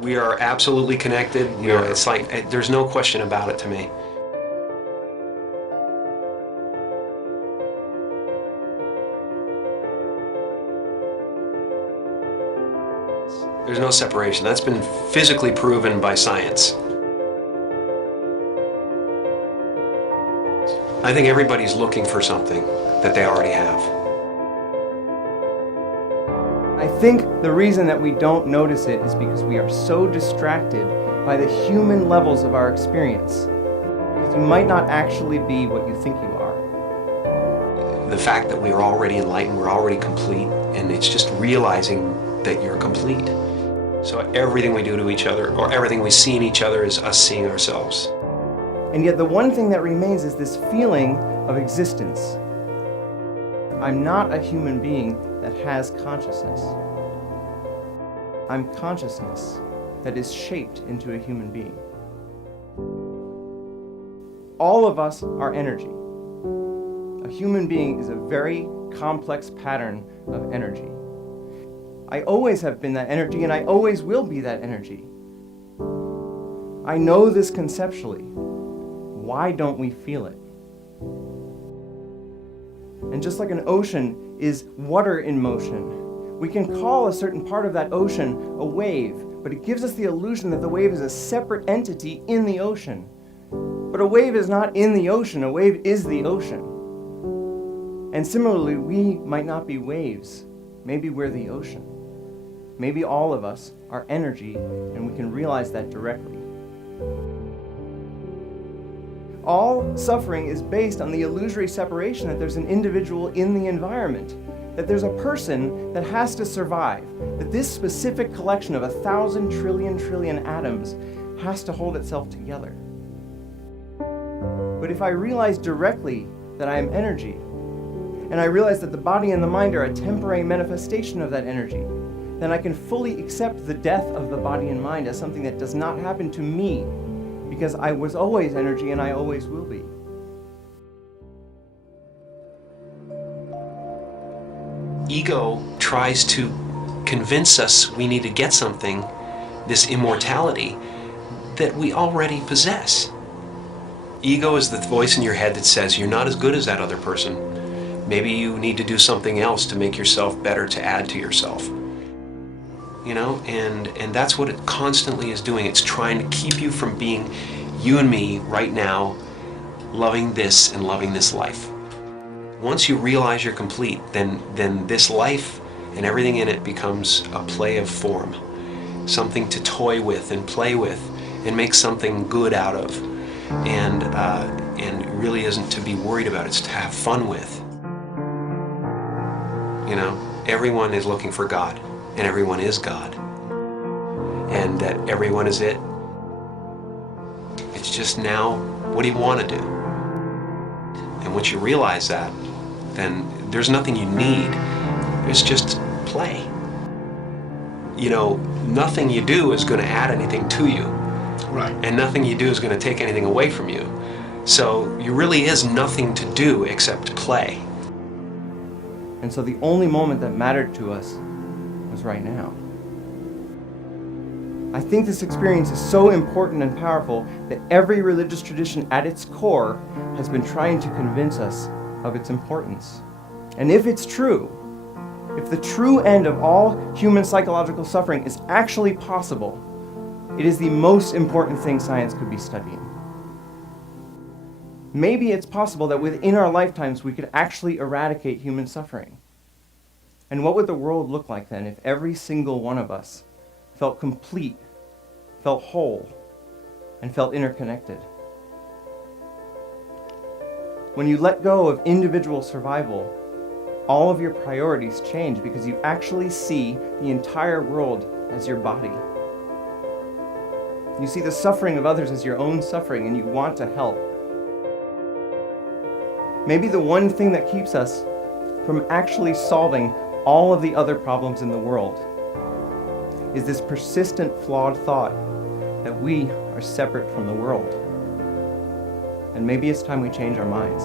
We are absolutely connected. You know, it's like, there's no question about it to me. There's no separation. That's been physically proven by science. I think everybody's looking for something that they already have. I think the reason that we don't notice it is because we are so distracted by the human levels of our experience. Because you might not actually be what you think you are. The fact that we're already enlightened, we're already complete, and it's just realizing that you're complete. So everything we do to each other, or everything we see in each other, is us seeing ourselves. And yet the one thing that remains is this feeling of existence. I'm not a human being that has consciousness. I'm consciousness that is shaped into a human being. All of us are energy. A human being is a very complex pattern of energy. I always have been that energy, and I always will be that energy. I know this conceptually. Why don't we feel it? And just like an ocean is water in motion, we can call a certain part of that ocean a wave, but it gives us the illusion that the wave is a separate entity in the ocean. But a wave is not in the ocean, a wave is the ocean. And similarly, we might not be waves. Maybe we're the ocean. Maybe all of us are energy, and we can realize that directly. All suffering is based on the illusory separation that there's an individual in the environment, that there's a person that has to survive, that this specific collection of 1,000 trillion atoms has to hold itself together. But if I realize directly that I am energy, and I realize that the body and the mind are a temporary manifestation of that energy, then I can fully accept the death of the body and mind as something that does not happen to me, because I was always energy and I always will be. Ego tries to convince us we need to get something, this immortality, that we already possess. Ego is the voice in your head that says you're not as good as that other person. Maybe you need to do something else to make yourself better, to add to yourself. You know, and that's what it constantly is doing. It's trying to keep you from being you and me right now, loving this and loving this life. Once you realize you're complete, then this life and everything in it becomes a play of form, something to toy with and play with and make something good out of, and it really isn't to be worried about. It's to have fun with. You know, everyone is looking for God. And everyone is God, and that everyone is it. It's just now, what do you want to do? And once you realize that, then there's nothing you need. It's just play. You know, nothing you do is going to add anything to you. Right. And nothing you do is going to take anything away from you. So there really is nothing to do except play. And so the only moment that mattered to us was right now. I think this experience is so important and powerful that every religious tradition at its core has been trying to convince us of its importance. And if it's true, if the true end of all human psychological suffering is actually possible, it is the most important thing science could be studying. Maybe it's possible that within our lifetimes we could actually eradicate human suffering. And what would the world look like then if every single one of us felt complete, felt whole, and felt interconnected? When you let go of individual survival, all of your priorities change because you actually see the entire world as your body. You see the suffering of others as your own suffering, and you want to help. Maybe the one thing that keeps us from actually solving all of the other problems in the world is this persistent, flawed thought that we are separate from the world. And maybe it's time we change our minds.